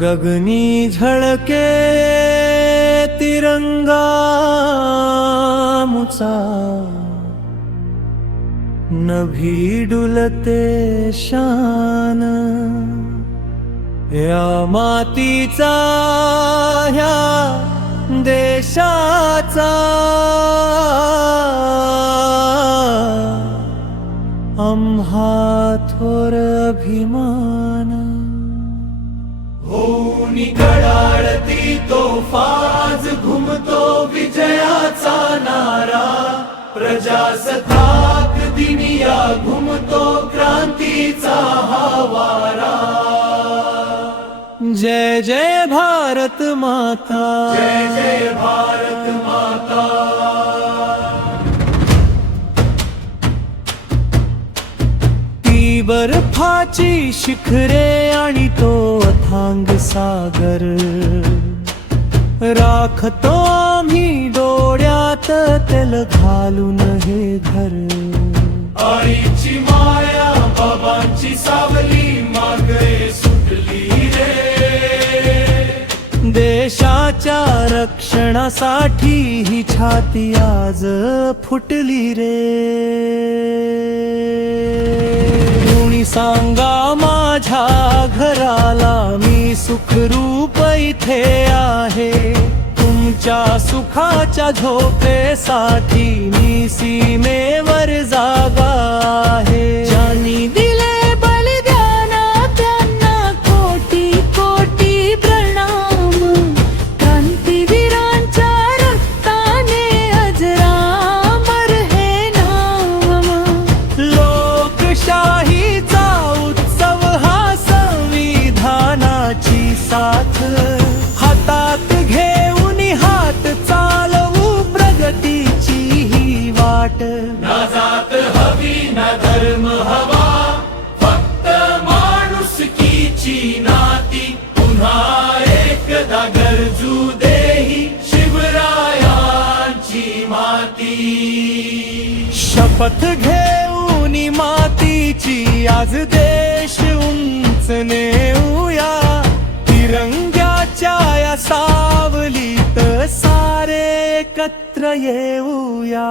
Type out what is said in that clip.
गगनी झळके तिरंगा मुचा, नभी डुलते शान या मातीचा, ह्या देशाचा आम्हा थोर अभिमान। होऊनी कडाळती तो फाज, घुमतो विजयाचा नारा, प्रजासत्ताक दिनिया घुमतो क्रांतीचा हा वारा। जय जय भारत माता, जय जय भारत माता। ती बर्फाची शिखरे आणि तो अथांग सागर, राखतो आम्ही डोळ्यात तेल घालून हे घर। आईची माया बाबांची सावली मागे सुटली रे, देशाच्या रक्षणासाठी ही छाती आज फुटली रे। कुणी सांगा माझ्या घराला, मी सुखरूप इथे आहे, तुमच्या सुखाच्या झोपेसाठी मी सीमेवर जागा आहे। ज्यांनी दिले बलिदान त्यांना कोटी कोटी प्रणाम, क्रांतीवीरांच्या रक्ताने अजरामर हे नाम। लोकशाहीचा उत्सव हा संविधानाची साथ, हातात घेऊन हात चालवू प्रगतीची ही वाट। ना जात हवी ना धर्म हवा, फक्त माणुसकीची नाती, पुन्हा एकदा गरजू देही शिवरायांची माती। शपथ घेऊन मातीची आज देश उंच नेऊया, तिरंग्याच्या या सावलीत सारे एकत्र येऊया।